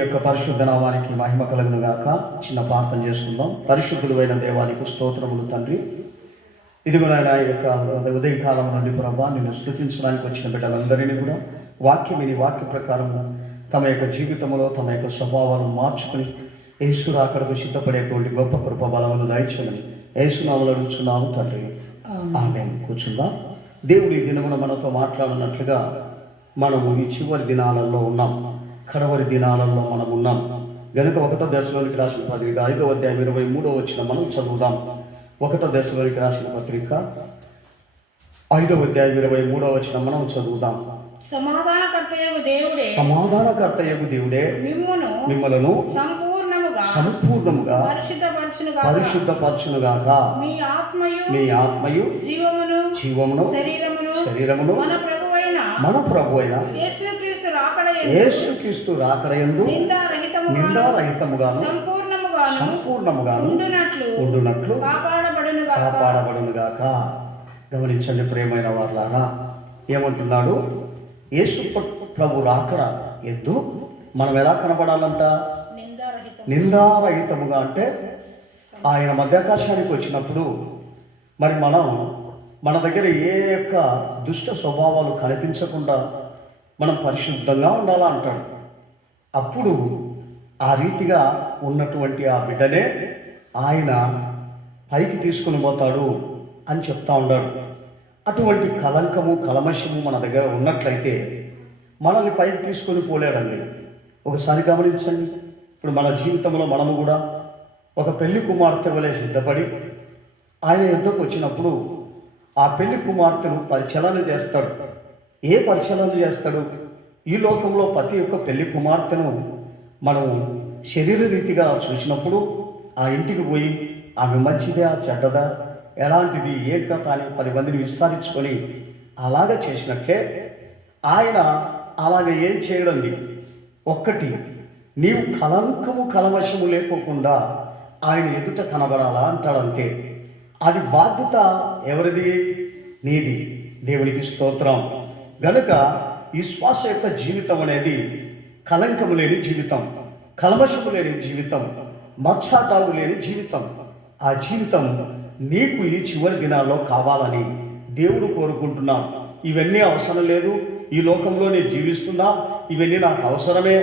యొక్క పరిశుద్ధ నామానికి మహిమ కలుగును గాక. చిన్న ప్రార్థన చేసుకుందాం. పరిశుద్ధుడైన దేవానికి స్తోత్రములు తండ్రి. ఇదిగో నాయన యొక్క ఉదయకాలం నుండి ప్రభా నిన్ను స్తుతించడానికి వచ్చిన బిడ్డలందరినీ కూడా వాక్య ప్రకారం తమ యొక్క జీవితంలో తమ యొక్క స్వభావాలను మార్చుకుని యేసు రాకడకు సిద్ధపడేటువంటి గొప్ప కృప బలమును దయచేయమని యేసునామములో అడుగుచున్నాము తండ్రి, ఆమేన్. కూర్చుందాం. దేవుడు ఈ దినమున మనతో మాట్లాడినట్లుగా మనము ఈ చివరి దినాలలో ఉన్నాం, కడవరి దినాలలో మనం ఉన్నాం గనుక 1 దశలోనికి రాసిన పత్రిక 5వ అధ్యాయం 23వ వచనం మనం చదువుదాం. 1 దశలోనికి రాసిన పత్రిక 5వ అధ్యాయం 23వ వచనం మనం చదువుదాం. సమాధానకర్తయగు దేవుడే మిమ్మలను సంపూర్ణముగా పరిశుద్ధపరచునుగాక. మీ ఆత్మయు జీవమును శరీరమును మన ప్రభు అయిన యేసుక్రీస్తు రాకడయందు నిందారహితముగాను సంపూర్ణముగాను ఉండునట్లు కాపాడబడునుగాక. గమనించండి ప్రియమైన వారలారా, ఏమంటున్నాడు? యేసు ప్రభు రాకడ ఎందు మనం ఎలా కనబడాలంట? నిందారహితముగా. అంటే ఆయన మధ్యాకాశానికి వచ్చినప్పుడు మరి మన దగ్గర ఏ యొక్క దుష్ట స్వభావాలు కనిపించకుండా మనం పరిశుద్ధంగా ఉండాలా అంటాడు. అప్పుడు ఆ రీతిగా ఉన్నటువంటి ఆ బిడ్డనే ఆయన పైకి తీసుకుని పోతాడు అని చెప్తా ఉన్నాడు. అటువంటి కలంకము కలమషము మన దగ్గర ఉన్నట్లయితే మనల్ని పైకి తీసుకొని పోలేడండి. ఒకసారి గమనించండి. ఇప్పుడు మన జీవితంలో మనము కూడా ఒక పెళ్లి కుమార్తె వలె సిద్ధపడి ఆయన యుద్ధకు వచ్చినప్పుడు ఆ పెళ్లి కుమార్తెను పరిచలన చేస్తాడు. ఏ పరిచలన చేస్తాడు? ఈ లోకంలో ప్రతి ఒక్క పెళ్లి కుమార్తెను మనము శరీర రీతిగా చూసినప్పుడు ఆ ఇంటికి పోయి ఆమె మంచిదా చెడ్డదా ఎలాంటిది ఏ కథ అని 10 మందిని విస్తరించుకొని అలాగ చేసినట్లే ఆయన అలాగ ఏం చేయడండి. ఒక్కటి, నీవు కలంకము కలవశము లేకోకుండా ఆయన ఎదుట కనబడాలా అంటాడంతే. అది బాధ్యత ఎవరిది? నీది. దేవునికి స్తోత్రం. గనుక ఈ శ్వాస యొక్క జీవితం అనేది కలంకము లేని జీవితం, కల్మషము లేని జీవితం, మత్సాదాగు లేని జీవితం. ఆ జీవితం నీకు ఈ చివరి దినాల్లో కావాలని దేవుడు కోరుకుంటున్నాం. ఇవన్నీ అవసరం లేదు, ఈ లోకంలో నేను జీవిస్తున్నా, ఇవన్నీ నాకు అవసరమే,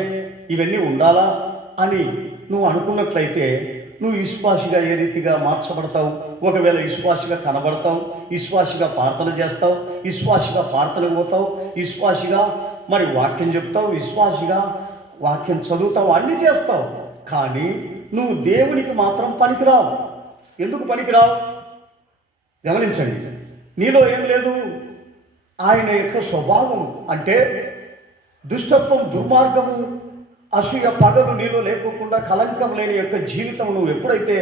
ఇవన్నీ ఉండాలా అని నువ్వు అనుకున్నట్లయితే నువ్వు విశ్వాసిగా ఏ రీతిగా మార్చబడతావు? ఒకవేళ విశ్వాసిగా కనబడతావు, విశ్వాసిగా ప్రార్థన చేస్తావు, విశ్వాసిగా ప్రార్థనకు పోతావు, విశ్వాసిగా మరి వాక్యం చెప్తావు, విశ్వాసిగా వాక్యం చదువుతావు, అన్నీ చేస్తావు. కానీ నువ్వు దేవునికి మాత్రం పనికిరావు. ఎందుకు పనికిరావు? గమనించండి. నీలో ఏం లేదు. ఆయన యొక్క స్వభావం అంటే దుష్టత్వం, దుర్మార్గము, అసూయ, పగలు నీలో లేకోకుండా కలంకం లేని యొక్క జీవితం నువ్వు ఎప్పుడైతే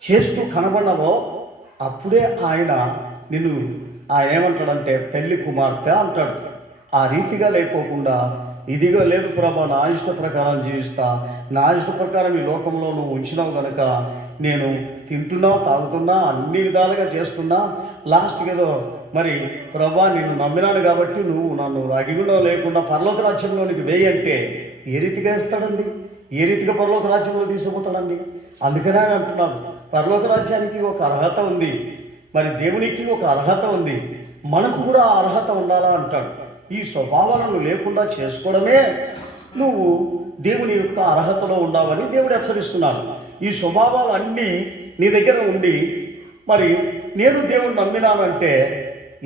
చేస్తూ కనబడినవో అప్పుడే ఆయన ఏమంటాడంటే పెళ్లి కుమార్తె అంటాడు. ఆ రీతిగా లేకోకుండా ఇదిగా లేదు ప్రభా, నా ఇష్ట ప్రకారం జీవిస్తా, నా ఇష్ట ప్రకారం ఈ లోకంలో నువ్వు ఉంచినావు కనుక నేను తింటున్నా, తాగుతున్నా, అన్ని విధాలుగా చేస్తున్నా, లాస్ట్కి ఏదో మరి ప్రభా నిన్ను నమ్మినాను కాబట్టి నువ్వు నన్ను అగిగుండం లేకుండా పరలోక రాజ్యంలోనికి వేయి అంటే ఏ రీతిగా ఇస్తాడండి? ఏ రీతిగా పరలోక రాజ్యంలో తీసుకుపోతాడండి? అందుకనే ఆయన అంటున్నాను, పరలోక రాజ్యానికి ఒక అర్హత ఉంది, మరి దేవునికి ఒక అర్హత ఉంది, మనకు కూడా ఆ అర్హత ఉండాలా అంటాడు. ఈ స్వభావాలను లేకుండా చేసుకోవడమే నువ్వు దేవుని యొక్క అర్హతలో ఉండాలని దేవుడు హెచ్చరిస్తున్నాడు. ఈ స్వభావాలు అన్నీ నీ దగ్గర ఉండి మరి నేను దేవుని నమ్మినానంటే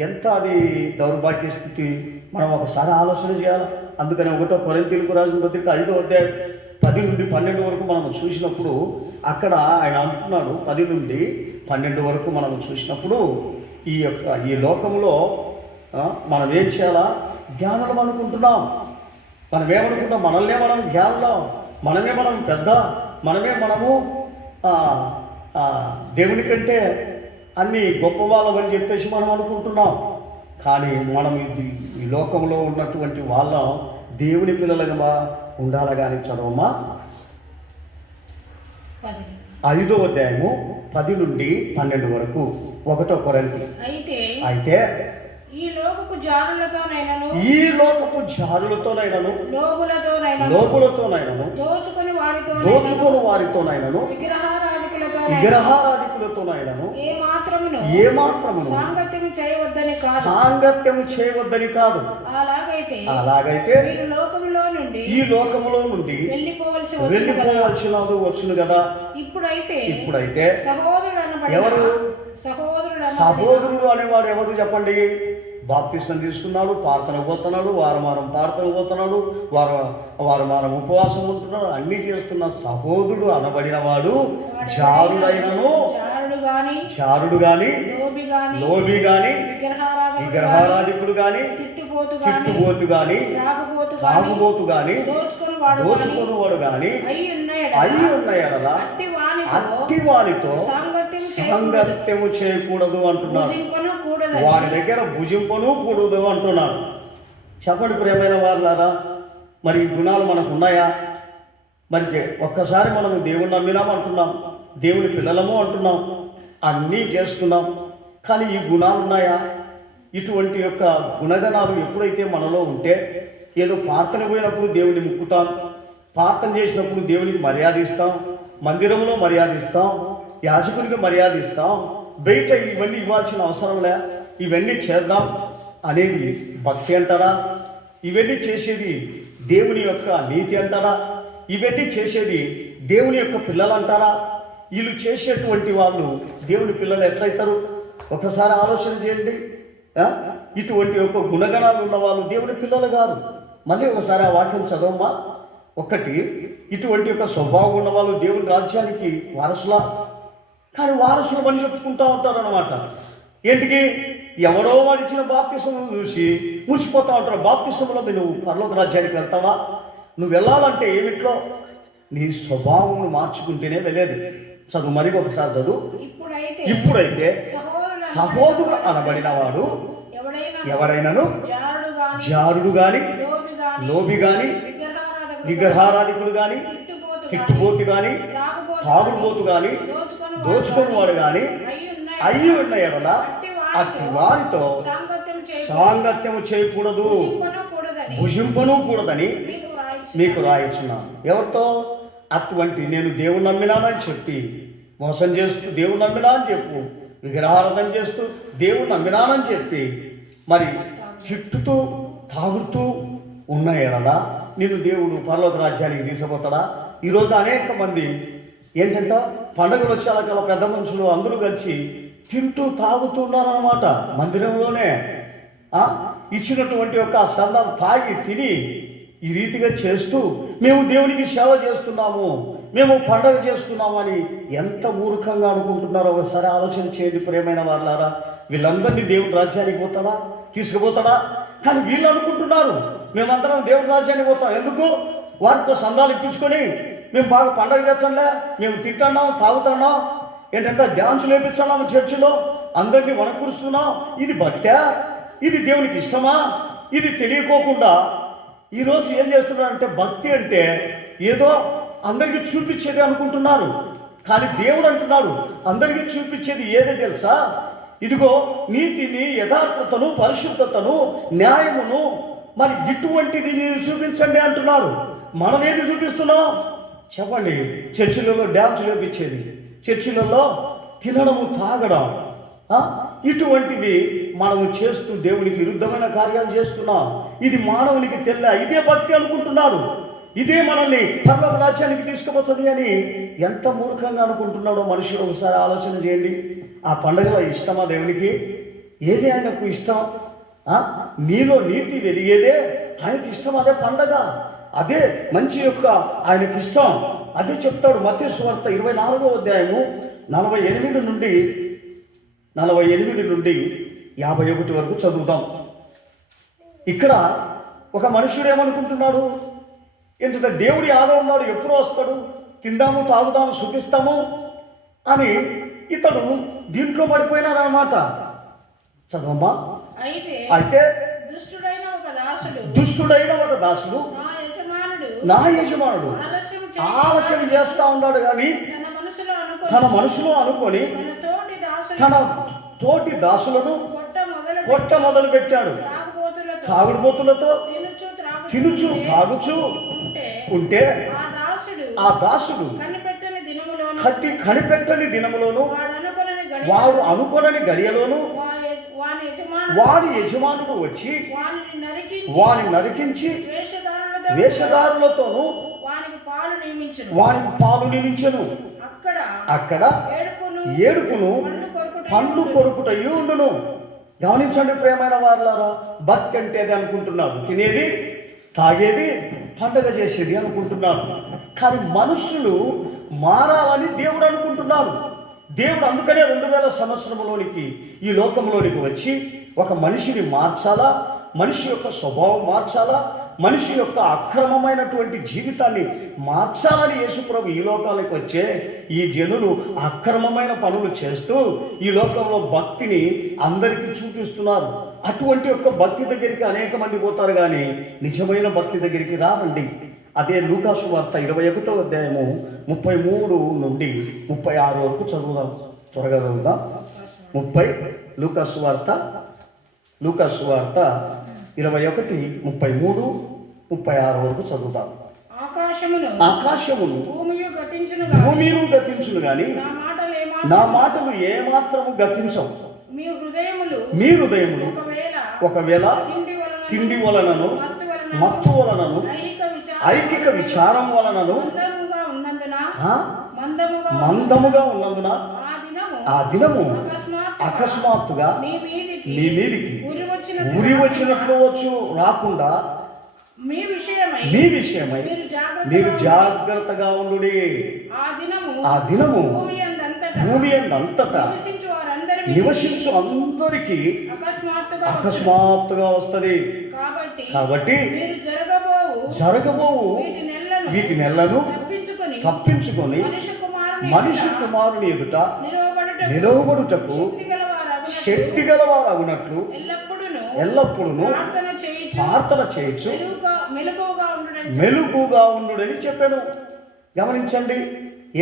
ఎంత అది దౌర్భాగ్య స్థితి. మనం ఒకసారి ఆలోచన చేయాలి. అందుకని 1 కొరింథీయులకు రాసిన పత్రిక 5వ అధ్యాయం 10 నుండి 12 వరకు మనం చూసినప్పుడు అక్కడ ఆయన అంటున్నాడు, 10 నుండి 12 వరకు మనం చూసినప్పుడు ఈ లోకంలో మనం ఏం చేయాలా? జ్ఞానం అనుకుంటున్నాం. మనం ఏమనుకుంటాం? మనల్నే మనం జ్ఞానం, మనం పెద్ద, మనము దేవుని కంటే అన్ని గొప్ప వాళ్ళమని చెప్పేసి మనం అనుకుంటున్నాం. కానీ మనం ఈ లోకంలో ఉన్నటువంటి వాళ్ళం దేవుని పిల్లలుగా ఉండాలి. కానీ చదవమ్మా 5వ అధ్యాయము 10 నుండి 12 వరకు 1 కొరింథీ. అయితే ఈ లోకపు జారులతోనైనను ఈ లోకపు జారులతోనైనను లోబులతోనైనను దోచుకొని వారితోనైనను విగ్రహారాధికులతోనైనను ఏ మాత్రమును సాంగత్యము చేయవద్దని కాదు. అలాగైతే ఈ లోకములో నుండి వెళ్ళిపోవలసిన వచ్చును కదా. ఇప్పుడైతే ఎవరు సహోదరుడు అనేవాడు ఎవరు చెప్పండి? బాప్తిసం తీసుకున్నాడు, ప్రార్థన పోతున్నాడు, వారం ప్రార్థన పోతున్నాడు, వారం ఉపవాసం ఉంటున్నాడు, అన్ని చేస్తున్న సహోదరుడు అనబడిన వాడు చారుడు గాని లోబి గాని విగ్రహారాధికుడు గాని తిట్టుబోతు గాని తాగుబోతు గాని దోచుకునేవాడు గాని అయి ఉన్న ఎడల అట్టి వానితో సాంగత్యము చేయకూడదు అంటున్నాడు. వాడి దగ్గర భుజింపను కూడదు అంటున్నాడు. చెప్పండి ప్రియమైన వారులారా, మరి ఈ గుణాలు మనకు ఉన్నాయా? మరి ఒక్కసారి మనము దేవుని నమ్మినాం అంటున్నాం, దేవుని పిల్లలము అంటున్నాం, అన్నీ చేస్తున్నాం, కానీ ఈ గుణాలు ఉన్నాయా? ఇటువంటి యొక్క గుణగణాలు ఎప్పుడైతే మనలో ఉంటే, ఏదో ప్రార్థన పోయినప్పుడు దేవుని ముక్కుతాం, ప్రార్థన చేసినప్పుడు దేవునికి మర్యాద ఇస్తాం, మందిరంలో మర్యాద ఇస్తాం, యాజకునికి మర్యాద ఇస్తాం, బయట ఇవన్నీ ఇవ్వాల్సిన అవసరం లే, ఇవన్నీ చేద్దాం అనేది భక్తి అంటారా? ఇవన్నీ చేసేది దేవుని యొక్క నీతి అంటారా? ఇవన్నీ చేసేది దేవుని యొక్క పిల్లలు అంటారా? వీళ్ళు చేసేటువంటి వాళ్ళు దేవుని పిల్లలు ఎట్లయితారు? ఒకసారి ఆలోచన చేయండి. ఇటువంటి యొక్క గుణగణాలు ఉన్న వాళ్ళు దేవుని పిల్లలు కాదు. మళ్ళీ ఒకసారి ఆ వాక్యం చదవమ్మా. ఒకటి, ఇటువంటి యొక్క స్వభావం ఉన్న వాళ్ళు దేవుని రాజ్యానికి వారసులా? కానీ వారసులు అని చెప్పుకుంటూ ఉంటారు అన్నమాట. ఏంటికి? ఎవడో వాడు ఇచ్చిన బాప్తిసమును చూసి మురిసిపోతూ ఉంటారు. బాప్తిసములో నువ్వు పరలోక రాజ్యానికి వెళ్తావా? నువ్వు వెళ్ళాలంటే ఏమిట్లో నీ స్వభావం మార్చుకుంటేనే వెళ్ళేది. చదువు, మరి ఒకసారి చదువు. ఇప్పుడైతే సహోదరుడు అనబడిన వాడు ఎవడైనాను జారుడు గాని లోబి గాని విగ్రహారాధికుడు గాని తిట్టుబోతు గాని తాగుడుబోతు గాని దోచుకునేవాడు గాని అయ్యి ఉన్న ఎడల అట్టి వారితో సాంగత్యము చేయకూడదు, భుజింపను కూడదని మీకు రాయించున్నాను. ఎవరితో? అటువంటి నేను దేవుని నమ్మినానని చెప్పి మోసం చేస్తూ దేవుని నమ్మినా అని చెప్పు, విగ్రహారాధన చేస్తూ దేవుని నమ్మినానని చెప్పి మరి తిట్టుతూ తాగుతూ ఉన్న ఎడల నేను దేవుడు పరలోక రాజ్యానికి తీసుకుపోతాడా? ఈరోజు అనేక మంది ఏంటంటే పండుగలు వచ్చేలా చాలా పెద్ద మనుషులు అందరూ కలిసి తింటూ తాగుతున్నారన్నమాట. మందిరంలోనే ఇచ్చినటువంటి యొక్క సందం తాగి తిని ఈ రీతిగా చేస్తూ మేము దేవునికి సేవ చేస్తున్నాము, మేము పండగ చేస్తున్నాము అని ఎంత మూర్ఖంగా అనుకుంటున్నారో ఒకసారి ఆలోచన చేయండి ప్రియమైన వాళ్ళారా. వీళ్ళందరినీ దేవుని రాజ్యానికి పోతాడా? తీసుకుపోతాడా? కానీ వీళ్ళు అనుకుంటున్నారు మేమందరం దేవుని రాజ్యానికి పోతాం. ఎందుకు? వారితో సందాలు ఇప్పించుకొని మేము బాగా పండగ చేస్తాంలే, మేము తింటున్నాం, తాగుతున్నాం, ఏంటంటే డ్యాన్సులు వేపిస్తున్నాము, చర్చిలో అందరినీ వనకూరుస్తున్నాం. ఇది భక్త్యా? ఇది దేవునికి ఇష్టమా? ఇది తెలియకోకుండా ఈరోజు ఏం చేస్తున్నారంటే భక్తి అంటే ఏదో అందరికీ చూపించేది అనుకుంటున్నారు. కానీ దేవుడు అంటున్నాడు అందరికీ చూపించేది ఏదో తెలుసా? ఇదిగో నీతిని, యథార్థతను, పరిశుద్ధతను, న్యాయమును, మరి ఇటువంటిది మీరు చూపించండి అంటున్నాడు. మనం ఏది చూపిస్తున్నాం చెప్పండి? చర్చిలలో డ్యాన్సులు వేపించేది, చర్చిలలో తినడము, తాగడం, ఇటువంటివి మనము చేస్తూ దేవునికి విరుద్ధమైన కార్యాలు చేస్తున్నాం. ఇది మానవునికి ఇదే భక్తి అనుకుంటున్నాడు, ఇదే మనల్ని పరలోక రాజ్యానికి తీసుకుపోతుంది అని ఎంత మూర్ఖంగా అనుకుంటున్నాడో మనుషులు ఒకసారి ఆలోచన చేయండి. ఆ పండుగలో ఇష్టమా దేవునికి? ఏది ఆయనకు ఇష్టం? నీలో నీతి వెలిగేదే ఆయనకి ఇష్టం. అదే పండగ, అదే మంచి యొక్క ఆయనకి ఇష్టం. అదే చెప్తాడు మత్తయి సువార్త 24వ అధ్యాయము 48 నుండి 51 వరకు చదువుతాం. ఇక్కడ ఒక మనుషుడు ఏమనుకుంటున్నాడు ఏంటంటే దేవుడి ఆడ ఉన్నాడు, ఎప్పుడు వస్తాడు, తిందాము, తాగుదాము, సుఖిస్తాము అని ఇతడు దీంట్లో పడిపోయినారన్నమాట. చదవమ్మా. అయితే దుష్టుడైన ఒక దాసుడు నా యజమానుడు ఆలస్యం చేస్తా ఉన్నాడు, కానీ తన మనసులో అనుకొని తన తోటి దాసులను కొట్ట మొదలు పెట్టాడు. తాగుడుబోతులతో తినుచు త్రాగుచు ఉంటే ఉంటే ఆ దాసుడు కనిపెట్టని దినములోను వాడు వాడు అనుకొనని గడియలోను వాడి యజమానుడు వచ్చి వాని నరికించి వేషధారులతోనూ వానికి పాలు నియమించెను. అక్కడ ఏడుపును పండ్లు కొరుకుటయు ఉండును. గమనించండి ప్రియమైన వారులారా, భక్తి అంటే అది అనుకుంటున్నాడు, తినేది తాగేది పండగ చేసేది అనుకుంటున్నాడు. కానీ మనుషులు మారాలని దేవుడు అనుకుంటున్నాడు. దేవుడు అందుకనే 2000 సంవత్సరంలోనికి ఈ లోకంలోనికి వచ్చి ఒక మనిషిని మార్చాలా, మనిషి యొక్క స్వభావం మార్చాలా, మనిషి యొక్క అక్రమమైనటువంటి జీవితాన్ని మార్చాలని యేసుప్రభు ఈ లోకాలకు వచ్చే ఈ జనులు అక్రమమైన పనులు చేస్తూ ఈ లోకంలో భక్తిని అందరికీ చూపిస్తున్నారు. అటువంటి యొక్క భక్తి దగ్గరికి అనేక మంది పోతారు, కానీ నిజమైన భక్తి దగ్గరికి రారండి. అదే లూకాసు వార్త 21వ అధ్యాయము 33 నుండి 36 వరకు చదువుదాం. త్వరగా చదువుదాం. 30 లూకాసు వార్త 21, 33, 36 వరకు చదువుతాం. ఆకాశమును భూమిను గతించును గాని నా మాటలు ఏమాత్రము గతించవు. మీ హృదయములు ఒకవేళ తిండి వలనను మత్తు వలనను ఐకిక విచారం వలనను మందముగా ఉన్నందున ఆ దినము అకస్మాత్తుగా మీ మీదికి ఉరి వచ్చినట్లు రాకుండా మీ విషయమై మీరు జాగ్రత్తగా ఉండుడి. ఆ దినము భూమి అంతటా నివసించు అందరికీ అకస్మాత్తుగా వస్తుంది. కాబట్టి జరగబోవు వీటి నెలను తప్పించుకొని మనిషి కుమారుని ఎదుట నిలవబడుటకు శక్తి గలవారు అగునట్లు ఎల్లప్పుడూ ప్రార్థన చేయొచ్చు, మెలకుగా ఉండుడని చెప్పాను. గమనించండి,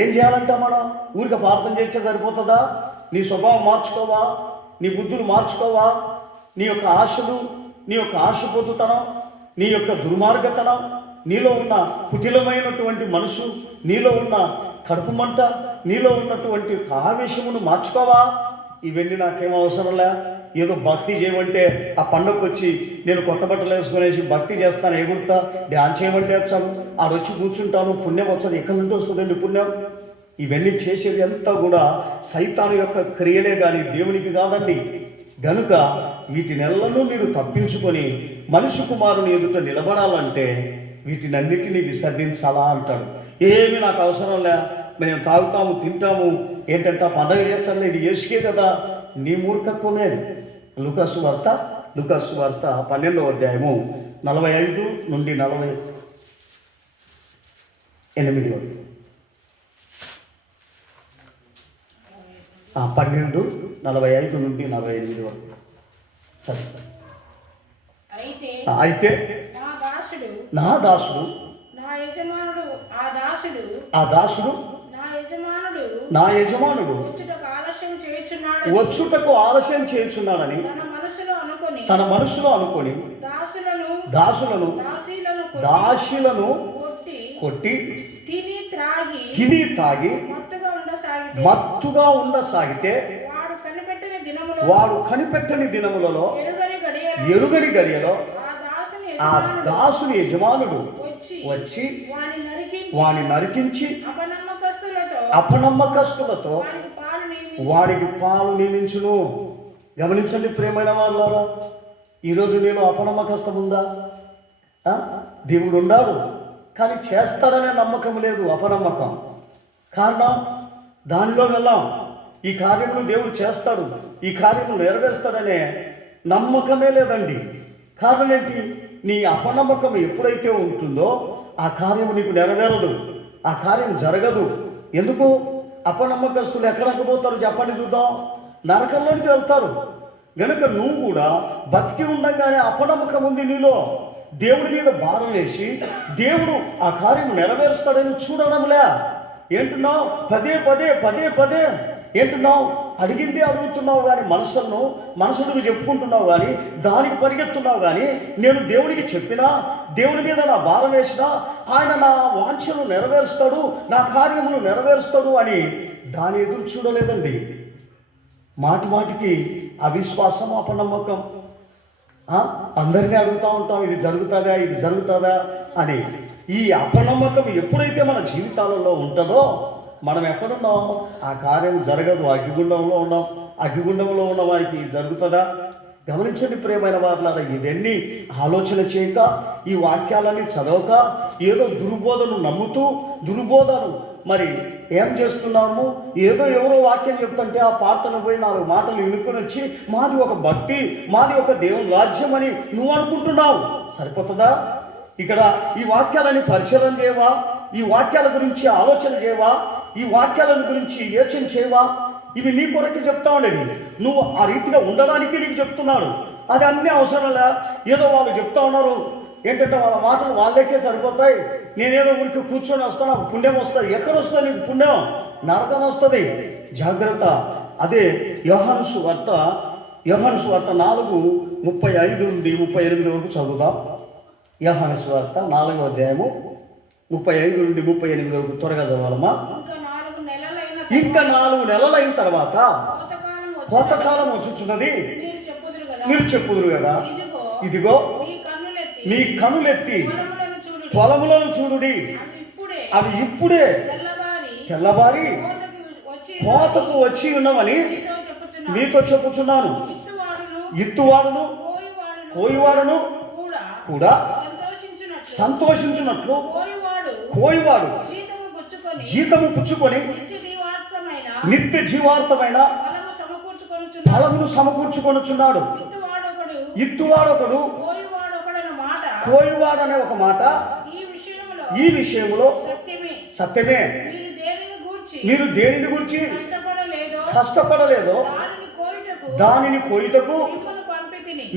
ఏం చేయాలంట? మనం ఊరికి ప్రార్థన చేస్తే సరిపోతుందా? నీ స్వభావం మార్చుకోవా? నీ బుద్ధులు మార్చుకోవా? నీ యొక్క ఆశలు, నీ యొక్క ఆశపోతుతనం, నీ యొక్క దుర్మార్గతనం, నీలో ఉన్న కుటిలమైనటువంటి మనసు, నీలో ఉన్న కడుపు మంట, నీలో ఉన్నటువంటి ఆవేశమును మార్చుకోవా? ఇవన్నీ నాకేం అవసరంలే. ఏదో భక్తి చేయమంటే ఆ పండుగకు వచ్చి నేను కొత్త బట్టలు వేసుకునేసి భక్తి చేస్తాను, ఎగురుతా, డ్యాన్స్ చేయమంటే వచ్చాను, ఆడొచ్చి కూర్చుంటాను, పుణ్యం వచ్చదు. ఎక్కడి నుండి వస్తుందండి పుణ్యం? ఇవన్నీ చేసేది అంతా కూడా సైతాను యొక్క క్రియలే కానీ దేవునికి కాదండి. గనుక వీటినెల్లను మీరు తప్పించుకొని మనిషి కుమారుని ఎదుట నిలబడాలంటే వీటినన్నిటినీ విసర్జించాలా అంటాడు. ఏమి నాకు అవసరం లే, మేము తాగుతాము తింటాము, ఏంటంటే పండగ చేస్తాను, ఇది యేసుకే కదా. నీ మూర్ఖత్వమే. లూకాసు వార్త 12వ అధ్యాయము 45 నుండి 48 వరకు. 12:45 నుండి 48 వరకు చదువు. అయితే నా దాసుడు నా యజమానుడు వచ్చుటకు ఆలస్యం చేయుచున్నాడని తన మనసులో అనుకొని దాసులను కొట్టి తిని తాగి మత్తుగా ఉండసాగితే వాడు కనిపెట్టని దినములలో ఎరుగని గడియలో ఆ దాసుని యజమానుడు వచ్చి వాని నరికించి అపనమ్మకస్తులతో వాడికి పాలు నియమించును. గమనించండి ప్రియమైన వాళ్ళారా, ఈరోజు నేను అపనమ్మకస్తం ఉందా? దేవుడు ఉన్నాడు, కానీ చేస్తాడనే నమ్మకం లేదు, అపనమ్మకం. కారణం దానిలో వెళ్ళాం. ఈ కార్యములు దేవుడు చేస్తాడు, ఈ కార్యములు నెరవేరుస్తాడనే నమ్మకమే లేదండి. కారణం ఏంటి? నీ అపనమ్మకం ఎప్పుడైతే ఉంటుందో ఆ కార్యము నీకు నెరవేరదు, ఆ కార్యం జరగదు. ఎందుకు? అపనమ్మకస్తులు ఎక్కడికి పోతారు చెప్పండి చూద్దాం? నరకంలోనికి వెళ్తారు. గనుక నువ్వు కూడా బతికి ఉండగానే అపనమ్మకం ఉంది నీలో, దేవుడి మీద భారం వేసి దేవుడు ఆ కార్యం నెరవేరుస్తాడని చూడడంలే. ఏంటున్నావు? పదే ఏంటున్నావు? అడిగిందే అడుగుతున్నావు కానీ మనసుకు చెప్పుకుంటున్నావు కానీ దానికి పరిగెత్తున్నావు కానీ నేను దేవునికి చెప్పినా, దేవుని మీద నా భారం వేసినా ఆయన నా వాంఛను నెరవేరుస్తాడు, నా కార్యమును నెరవేరుస్తాడు అని దాని ఎదురు చూడలేదండి. మాటి మాటికి అవిశ్వాసం, అపనమ్మకం. అందరినీ అడుగుతూ ఉంటాం, ఇది జరుగుతుందా అని. ఈ అపనమ్మకం ఎప్పుడైతే మన జీవితాలలో ఉంటుందో మనం ఎక్కడున్నాం? ఆ కార్యం జరగదు. అగ్గిగుండంలో ఉన్న వారికి జరుగుతుందా? గమనించండి ప్రియమైన వారులారా, ఇవన్నీ ఆలోచన చేయక, ఈ వాక్యాలన్నీ చదవక, ఏదో దుర్బోధను నమ్ముతూ దుర్బోధను మరి ఏం చేస్తున్నాము? ఏదో ఎవరో వాక్యం చెప్తుంటే ఆ ప్రార్థన పోయి 4 మాటలు వినుకొని వచ్చి మాది ఒక భక్తి, మాది ఒక దేవుని రాజ్యం అని నువ్వు అనుకుంటున్నావు. సరిపోతుందా? ఇక్కడ ఈ వాక్యాలని పరిచయం చేయవా? ఈ వాక్యాల గురించి ఆలోచన చేయవా? ఈ వాక్యాల గురించి యోచన చేయవా? ఇవి నీ కొరకే చెప్తా ఉండేది. నువ్వు ఆ రీతిగా ఉండడానికి నీకు చెప్తున్నాడు. అది అన్నీ అవసరంలే. ఏదో వాళ్ళు చెప్తా ఉన్నారు, ఏంటంటే వాళ్ళ మాటలు వాళ్ళకే సరిపోతాయి. నేనేదో ఊరికి కూర్చొని వస్తాను, నాకు పుణ్యం వస్తుంది. ఎక్కడ వస్తుంది నీకు పుణ్యం? నరకం వస్తుంది. జాగ్రత్త. అదే యోహాను సువార్త 4:35 నుండి 38 వరకు చదువుదాం. యోహాను సువార్త 4వ అధ్యాయము 35 నుండి 38 వరకు త్వరగా చదవాలమ్మా. ఇంకా 4 నెలలైన తర్వాత కోతకాలం వచ్చుచున్నది మీరు చెప్పుదురు కదా, ఇదిగో మీ కనులెత్తి పొలములను చూడుడి, అవి ఇప్పుడే తెల్లబారి కోతకు వచ్చి ఉన్నవని మీతో చెప్పుచున్నాను. ఇత్తువాడును కోయివాడును కూడా సంతోషించున్నట్లు కోయివాడు జీతము పుచ్చుకొని నిత్య జీవార్థమైన ఫలమును సమకూర్చుకొనుచున్నాడు. ఇత్తువాడొకడు కోయివాడు అనే ఒక మాట ఈ విషయములో సత్యమే. మీరు దేనిని గురించి కష్టపడలేదో దానిని కోయుటకు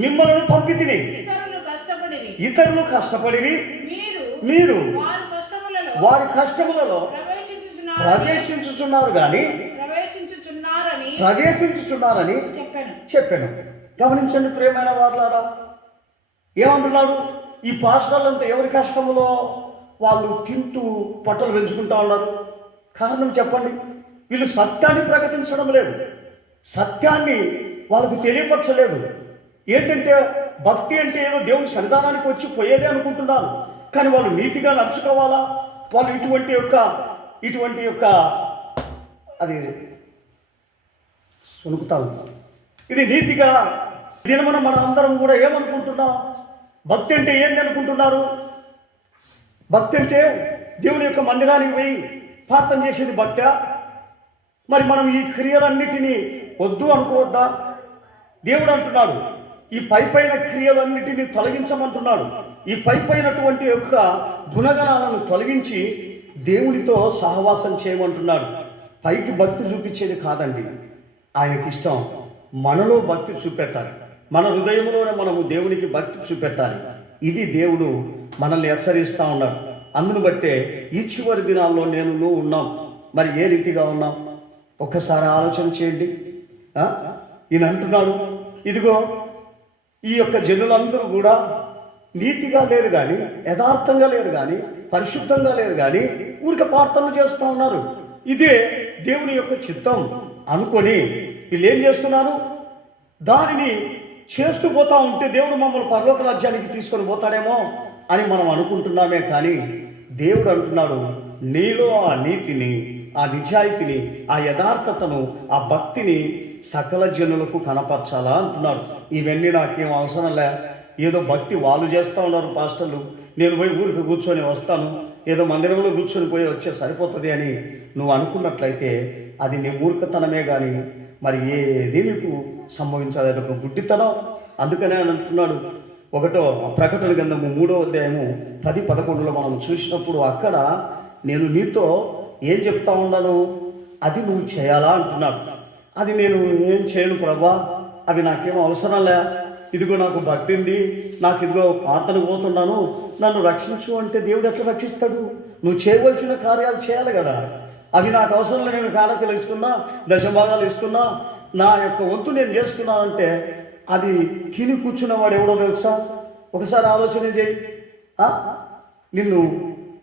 మిమ్మల్ని పంపితిని. ఇతరులు కష్టపడిరి, మీరు వారి కష్టములలో ప్రవేశించుచున్నారని చెప్పాను. గమనించండి ప్రియమైన వారులారా, ఏమంటున్నాడు? ఈ పాస్టర్లంతా ఎవరి కష్టములో వాళ్ళు తింటూ పొట్టలు పెంచుకుంటా ఉన్నారు. కారణం చెప్పండి. వీళ్ళు సత్యాన్ని ప్రకటించడం లేదు, సత్యాన్ని వాళ్ళకు తెలియపరచలేదు. ఏంటంటే భక్తి అంటే ఏదో దేవుని సన్నిధానానికి వచ్చి పోయేదే అనుకుంటున్నారు. కానీ వాళ్ళు నీతిగా నడుచుకోవాలా? వాళ్ళు ఇటువంటి యొక్క అది సునుకుతారు. ఇది నీతిగా దినమున మన అందరం కూడా ఏమనుకుంటున్నాం? భక్తి అంటే ఏంది అనుకుంటున్నారు? భక్తి అంటే దేవుని యొక్క మందిరానికి పోయి ప్రార్థన చేసేది భక్త్యా? మరి మనం ఈ క్రియలన్నిటినీ వద్దు అనుకోవద్దా? దేవుడు అంటున్నాడు, ఈ పైపైన క్రియలన్నిటినీ తొలగించమంటున్నాడు. ఈ పైపైనటువంటి యొక్క గుణగణాలను తొలగించి దేవునితో సహవాసం చేయమంటున్నాడు. పైకి భక్తి చూపించేది కాదండి ఆయనకి ఇష్టం. మనలో భక్తి చూపెట్టాలి. మన హృదయంలోనే మనము దేవునికి భక్తి చూపెట్టాలి. ఇది దేవుడు మనల్ని హెచ్చరిస్తూ ఉన్నాడు. అందును బట్టే ఈ చివరి దినాల్లో నువ్వు ఉన్నాం. మరి ఏ రీతిగా ఉన్నాం ఒక్కసారి ఆలోచన చేయండి. ఈయన అంటున్నాడు, ఇదిగో ఈ యొక్క జనులందరూ కూడా నీతిగా లేరు కానీ, యథార్థంగా లేరు కానీ, పరిశుద్ధంగా లేరు కానీ ఊరికే ప్రార్థనలు చేస్తూ ఉన్నారు. ఇదే దేవుని యొక్క చిత్తం అనుకొని వీళ్ళు ఏం చేస్తున్నారు? దానిని చేస్తూ పోతా ఉంటే దేవుడు మమ్మల్ని పరలోక రాజ్యానికి తీసుకొని పోతాడేమో అని మనం అనుకుంటున్నామే. కానీ దేవుడు అంటున్నాడు, నీలో ఆ నీతిని, ఆ నిజాయితీని, ఆ యథార్థతను, ఆ భక్తిని సకల జనులకు కనపరచాలా అంటున్నాడు. ఇవన్నీ నాకేం అవసరం లే. ఏదో భక్తి వాళ్ళు చేస్తూ ఉన్నారు పాస్టర్లు, నేను పోయి ఊరికి కూర్చొని వస్తాను, ఏదో మందిరంలో కూర్చొని పోయి వచ్చే సరిపోతుంది అని నువ్వు అనుకున్నట్లయితే అది నీ మూర్ఖతనమే. కానీ మరి ఏది నీకు సంభవించాలి, అదొక గుడ్డితనం. అందుకనే అని అంటున్నాడు. ప్రకటన గ్రంథము 3వ అధ్యాయము 10-11 మనం చూసినప్పుడు అక్కడ నేను నీతో ఏం చెప్తా ఉన్నాను, అది నువ్వు చేయాలా అంటున్నాడు. అది నేను ఏం చేయను ప్రభా, అవి నాకేమో అవసరం లే. ఇదిగో నాకు భక్తి ఉంది, నాకు ఇదిగో ప్రార్థనకు పోతున్నాను, నన్ను రక్షించు అంటే దేవుడు ఎట్లా రక్షిస్తాడు? నువ్వు చేయవలసిన కార్యాలు చేయాలి కదా. అవి నాకు అవసరం లేదు, నేను కానుకలు ఇస్తున్నా, దశభాగాలు ఇస్తున్నా, నా యొక్క వంతు నేను చేస్తున్నానంటే అది తిని కూర్చున్నవాడు ఎవడో తెలుసా? ఒకసారి ఆలోచన చేయి. ఆ? నిన్ను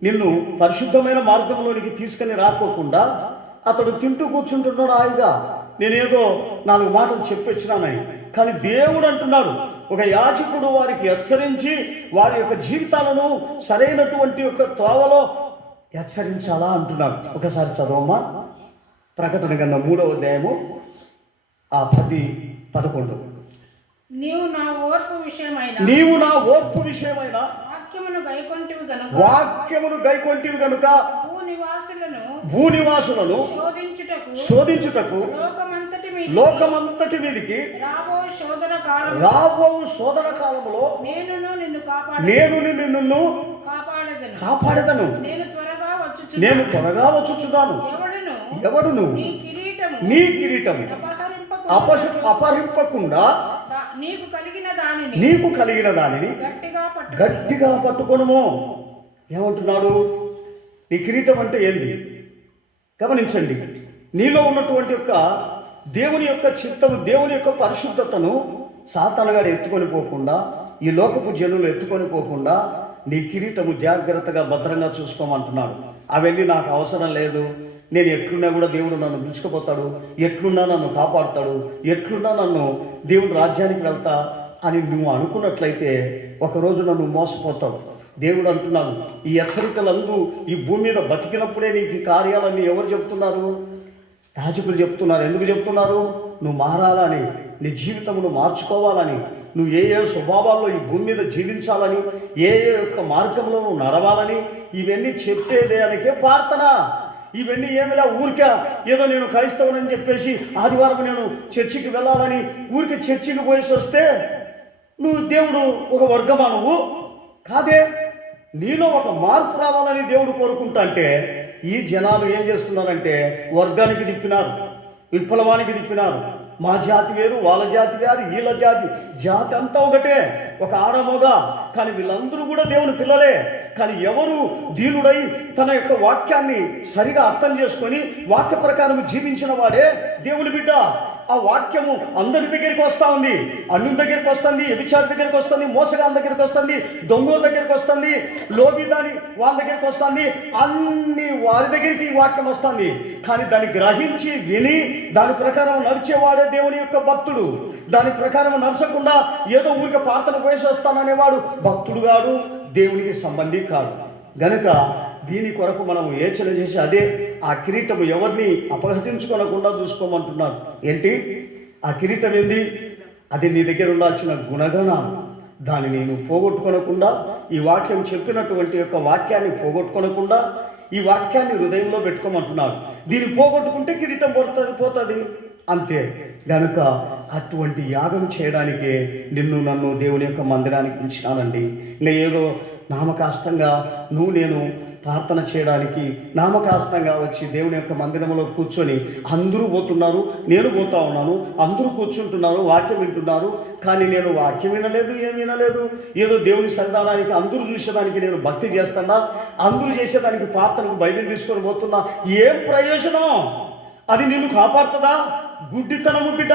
నిన్ను పరిశుద్ధమైన మార్గంలోనికి తీసుకొని రాకోకుండా అతడు తింటూ కూర్చుంటున్నాడు హాయిగా. నేనేదో 4 మాటలు చెప్పొచ్చినానని. కానీ దేవుడు అంటున్నాడు, ఒక యాజకుడు వారికి హెచ్చరించి వారి యొక్క జీవితాలను సరైనటువంటి యొక్క త్రోవలో హెచ్చరించాలా అంటున్నాడు. ఒకసారి చదవమ్మా, ప్రకటన గ్రంథం 3వ అధ్యాయము 10-11. నీవు నా ఓర్పు విషయమైన వాక్యమును గైకొంటివి గనుక భూనివాసులను శోధించుటకు లోకమంతటి మీదికి రాబో శోధన కాలములో నేను నిన్ను కాపాడెదను. నేను త్వరగా వచ్చుచున్నాను. ఎవడును నీ కిరీటము అపహరింపకుండా నీకు కలిగిన దానిని గట్టిగా పట్టుకొనుము. ఏమంటున్నాడు? నీ కిరీటం అంటే ఏంది? గమనించండి. నీలో ఉన్నటువంటి యొక్క దేవుని యొక్క చిత్తము, దేవుని యొక్క పరిశుద్ధతను సాతానుగాడు ఎత్తుకొని పోకుండా, ఈ లోకపు జనులు ఎత్తుకొని పోకుండా నీ కిరీటము జాగ్రత్తగా భద్రంగా చూసుకోమంటున్నాడు. అవన్నీ నాకు అవసరం లేదు, నేను ఎట్లున్నా కూడా దేవుడు నన్ను పిలుచుకుపోతాడు, ఎట్లున్నా నన్ను కాపాడుతాడు, ఎట్లున్నా నన్ను దేవుడు రాజ్యానికి వెళ్తా అని నువ్వు అనుకున్నట్లయితే ఒకరోజు నన్ను మోసపోతావు. దేవుడు అంటున్నాడు, ఈ హెచ్చరికలందు ఈ భూమి మీద బతికినప్పుడే నీకు ఈ కార్యాలన్నీ ఎవరు చెప్తున్నారు? యాజకులు చెప్తున్నారు. ఎందుకు చెప్తున్నారు? నువ్వు మారాలని, నీ జీవితమును మార్చుకోవాలని, నువ్వు ఏ స్వభావాల్లో ఈ భూమి మీద జీవించాలని, ఏ యొక్క మార్గంలో నువ్వు నడవాలని ఇవన్నీ చెప్పేదానికే ప్రార్థన. ఇవన్నీ ఏమిలా ఊరికే ఏదో నేను క్రైస్తవునని చెప్పేసి ఆదివారం నేను చర్చికి వెళ్ళాలని ఊరికి చర్చికి పోయేసి వస్తే నువ్వు దేవుడు ఒక వర్గమా? నువ్వు కాదే. నీలో ఒక మార్పు రావాలని దేవుడు కోరుకుంటా అంటే ఈ జనాలు ఏం చేస్తున్నారంటే వర్గానికి తిప్పినారు, విప్లవానికి తిప్పినారు. మా జాతి వేరు, వాళ్ళ జాతి వేరు, వీళ్ళ జాతి అంతా ఒకటే, ఒక ఆడమొగ. కానీ వీళ్ళందరూ కూడా దేవుని పిల్లలే. కానీ ఎవరు దీనుడై తన యొక్క వాక్యాన్ని సరిగా అర్థం చేసుకొని వాక్య ప్రకారం జీవించిన వాడే దేవుని బిడ్డ. ఆ వాక్యము అందరి దగ్గరికి వస్తూ ఉంది. అన్యుల దగ్గరికి వస్తుంది, వ్యభిచారి దగ్గరికి వస్తుంది, మోసగాళ్ళ దగ్గరికి వస్తుంది, దొంగల దగ్గరికి వస్తుంది, లోబిదాని వాళ్ళ దగ్గరికి వస్తుంది. అన్ని వారి దగ్గరికి ఈ వాక్యం వస్తుంది. కానీ దాన్ని గ్రహించి విని దాని ప్రకారం నడిచేవాడే దేవుని యొక్క భక్తుడు. దాని ప్రకారం నడచకుండా ఏదో ఊరికి ప్రార్థన పోయేసి వస్తాననేవాడు భక్తుడు కాడు, దేవునికి సంబంధి కాదు. గనుక దీని కొరకు మనం యోచన చేసి అదే ఆ కిరీటం ఎవరిని అపహసించుకోనకుండా చూసుకోమంటున్నాడు. ఏంటి ఆ కిరీటం? ఏంది అది? నీ దగ్గర ఉండాల్సిన గుణగణాలు. దాన్ని నేను పోగొట్టుకోనకుండా, ఈ వాక్యం చెప్పినటువంటి యొక్క వాక్యాన్ని పోగొట్టుకోనకుండా ఈ వాక్యాన్ని హృదయంలో పెట్టుకోమంటున్నాడు. దీన్ని పోగొట్టుకుంటే కిరీటం పోతుంది అంతే. గనుక అటువంటి యాగం చేయడానికే నిన్ను నన్ను దేవుని యొక్క మందిరానికి పిలిచినానండి. ఇంకా ఏదో నామకాస్తంగా నేను ప్రార్థన చేయడానికి నామకాస్తంగా వచ్చి దేవుని యొక్క మందిరంలో కూర్చొని అందరూ పోతున్నారు, నేను పోతా ఉన్నాను, అందరూ కూర్చుంటున్నారు, వాక్యం వింటున్నారు, కానీ నేను వాక్యం వినలేదు, ఏం వినలేదు. ఏదో దేవుని సన్నిధానానికి అందరూ చూసేదానికి నేను భక్తి చేస్తున్నా, అందరూ చేసేదానికి ప్రార్థనకు బైబిల్ తీసుకొని పోతున్నా. ఏం ప్రయోజనం? అది నిన్ను కాపాడుతుందా? గుడ్డితనము బిడ్డ.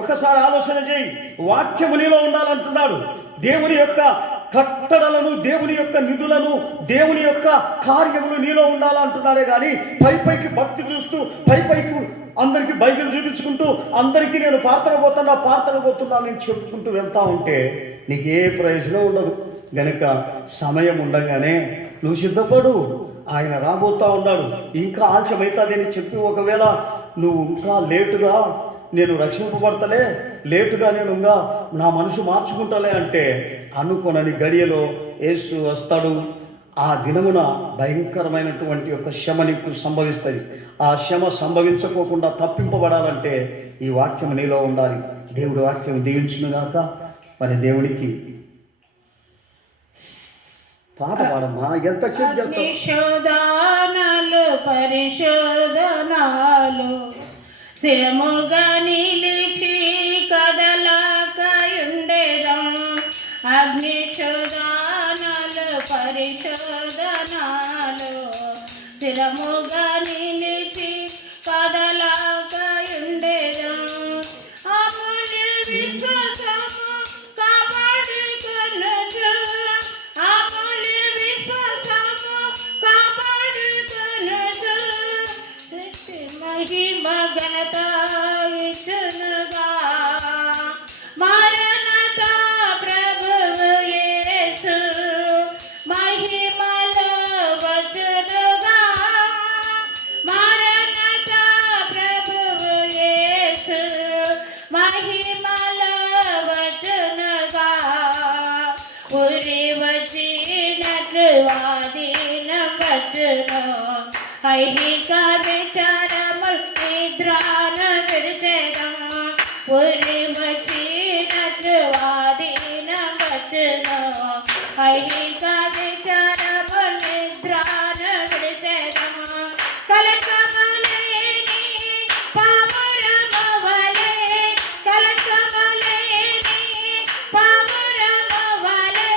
ఒకసారి ఆలోచన చేయి. వాక్యము నీలో ఉండాలంటున్నాడు. దేవుని యొక్క కట్టడలను, దేవుని యొక్క నిధులను, దేవుని యొక్క కార్యములు నీలో ఉండాలంటున్నాడే కానీ పైకి భక్తి చూస్తూ పైకి అందరికీ బైబిల్ చూపించుకుంటూ అందరికీ నేను ప్రార్థన పోతున్నా నేను చెప్పుకుంటూ వెళ్తా ఉంటే నీకు ఏ ప్రయోజనం ఉండదు. గనుక సమయం ఉండగానే నువ్వు సిద్ధపడు. ఆయన రాబోతా ఉన్నాడు. ఇంకా ఆలస్యమవుతుందని చెప్పి ఒకవేళ నువ్వు ఇంకా లేటుగా నేను రక్షింపబడతలే, లేటుగా నేను ఇంకా నా మనసు మార్చుకుంటాలే అంటే అనుకోనని గడియలో యేసు వస్తాడు. ఆ దినమున భయంకరమైనటువంటి యొక్క శ్రమ నీకు సంభవిస్తుంది. ఆ శ్రమ సంభవించకోకుండా తప్పింపబడాలంటే ఈ వాక్యం నీలో ఉండాలి. దేవుడి వాక్యం దీవించునుగాక. మరి దేవునికి పాట పాడమ్మా. ఎంత పరిశోధనాలు స్థిరముగా నిలిచి కదలకయుండెదం. అగ్నిశోధనాలు పరిశోధనాలు స్థిర స్థిరముగా నిలిచి కదలకయుండెదం. అమూల్య విశ్వాసము కాపాడుకొనుచు, అమూల్య విశ్వాసము కాపాడుకొనుచు, మహిమ ఘనత ఇచ్చునుగా. మరణత ప్రభువు యేసు మహిమలో వచ్చునుగా. మరణత ప్రభువు యేసు మహిమలో వచ్చునుగా. ఉరి వచ్చినట్లు వాదినం వచ్చును, ఐహిక విచారము నిద్రాను విడిచెదం. ఉరి వచ్చినట్లు వాదినం వచ్చును, ఐహిక విచారము నిద్రాను విడిచెదం. కలకము లేని పావురము వలె, కలకము లేని పావురము వలె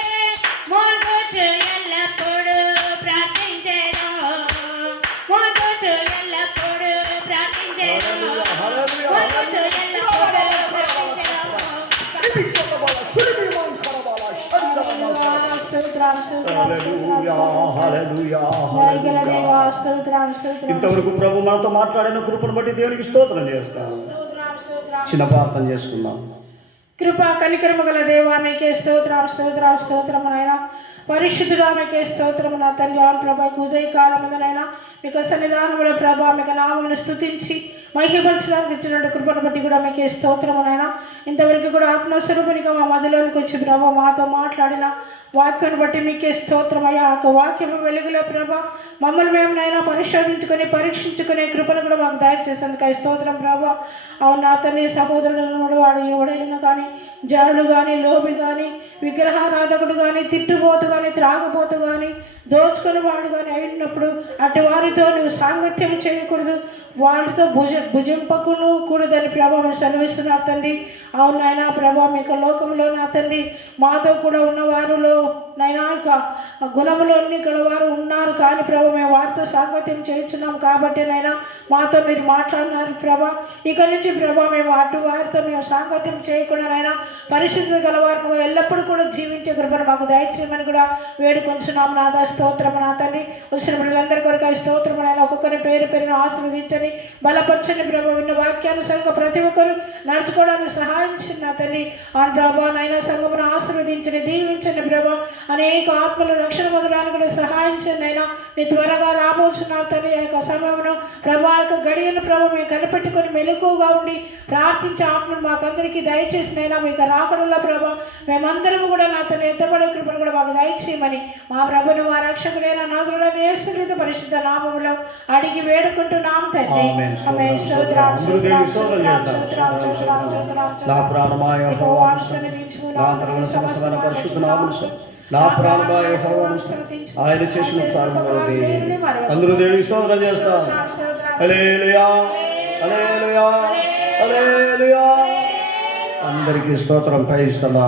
మోగుచు ఎల్లప్పుడూ ప్రార్థించెదం. మోగుచు ఎల్లప్పుడూ ప్రార్థించెదం. మోగుచు ఎల్లప్పుడూ ప్రార్థించెదం. స్తోత్రం స్తోత్రం హల్లెలూయా, హల్లెలూయా, దయగల హల్లెలూయా. దేవా, స్తోత్రం స్తోత్రం ఇంతవరకు ప్రభు మనతో మాట్లాడిన కృపను బట్టి దేవునికి స్తోత్రం చేస్తాం. స్తోత్రం స్తోత్రం. చిన్న ప్రార్థన చేసుకుందాం. కృపా కనికరము గల దేవా మీకే స్తోత్రం స్తోత్రం స్తోత్రము నాయన. పరిశుద్ధుడా మీకే స్తోత్రము నా తండ్రి. అవును ప్రభా, ఉదయకాలముందునైనా మీకు సన్నిధానముల ప్రభా మీకు నామమును స్తుతించి మహిమపరచడానికి ఇచ్చినట్టు కృపను బట్టి కూడా మీకే స్తోత్రము నాయన. ఇంతవరకు కూడా ఆత్మస్వరూపునిగా మా మధ్యలోనికి వచ్చి ప్రభా మాతో మాట్లాడిన వాక్యాన్ని బట్టి మీకే స్తోత్రమయ్యా. ఆ వాక్యము వెలుగులో ప్రభా మమ్మల్ని మేము నైనా పరిశోధించుకొని పరీక్షించుకునే కృపను కూడా మాకు దయచేసేందుకు స్తోత్రం ప్రభా. అవును నా తండ్రి, సహోదరులను వాడు ఎవడైనా కానీ జారుడు కానీ లోబి కానీ విగ్రహారాధకుడు కానీ తిట్టుపోతు కానీ త్రాగుపోతు కానీ దోచుకుని వాడు కానీ అయినప్పుడు అటు వారితో నువ్వు సాంగత్యం చేయకూడదు, వారితో భుజింపకును కూడదని ప్రభా మీరు సెలవిస్తున్నారు తండ్రి. అవును నాయన ప్రభా, మీకు లోకంలో నా తండ్రి మాతో కూడా ఉన్న వారిలో నైనా ఇక గుణములన్నీ గలవారు ఉన్నారు, కానీ ప్రభా మేము వారితో సాంగత్యం చేయించున్నాం కాబట్టి నైనా మాతో మీరు మాట్లాడినారు ప్రభా. ఇక నుంచి ప్రభా మేము అటు వారితో మేము సాంగత్యం చేయకుండా నైనా పరిశుద్ధ గలవారు ఎల్లప్పుడూ కూడా జీవించే కృపను మాకు దయచేయమని కూడా వేడుకొంచున్నాము నాదా. స్తోత్రము నా తండ్రి. వచ్చిన బిడ్డలందరి కొరకు స్తోత్రము నాయన. ఒక్కొక్కరి పేరు పేరును ఆశీర్వదించండి, బలపరచండి ప్రభా. విన్న వాక్యానుసారంగా ప్రతి ఒక్కరు నడుచుకోవడానికి సహాయం చేయండి నా తండ్రి. అవును ప్రభా నైనా సంఘమును ఆశీర్వదించండి, దీవించండి ప్రభా. అనేక ఆత్మలు రక్షణ పొందడానికి కూడా సహాయం చేయండి అయినా. మీ త్వరగా రాబోతున్నారు తండ్రి. ఆ యొక్క సమయంలో ప్రభా యొక్క గడియను ప్రభా మేము కనిపెట్టుకొని మెలకుగా ఉండి ప్రార్థించే ఆత్మను మాకందరికీ దయచేసినైనా మీకు రాకడంలో ప్రభా మేమందరం కూడా నా తను ఎత్తబడే కృపను కూడా మాకు దయచేయమని మా ప్రభుని మా రక్షకుడైన నాజరుడైన యేసుక్రీస్తు పరిశుద్ధ నామములో అడిగి వేడుకుంటున్నాము తండ్రి. ఆమేన్. స్తోత్రం స్తోత్రం స్తోత్రం స్తోత్రం స్తోత్రం స్తోత్రం. నా ప్రాణమా యెహోవా నా అంతరంగ సమస్తమైన పరిశుద్ధ నామమును నా ప్రాణమా యెహోవాను ఆయన చేసిన ప్రారంభంలో అందరూ దేవునికి స్తోత్రం చేస్తాం. హల్లెలూయా, హల్లెలూయా, హల్లెలూయా. అందరికీ స్తోత్రం. పై ఇస్తామా.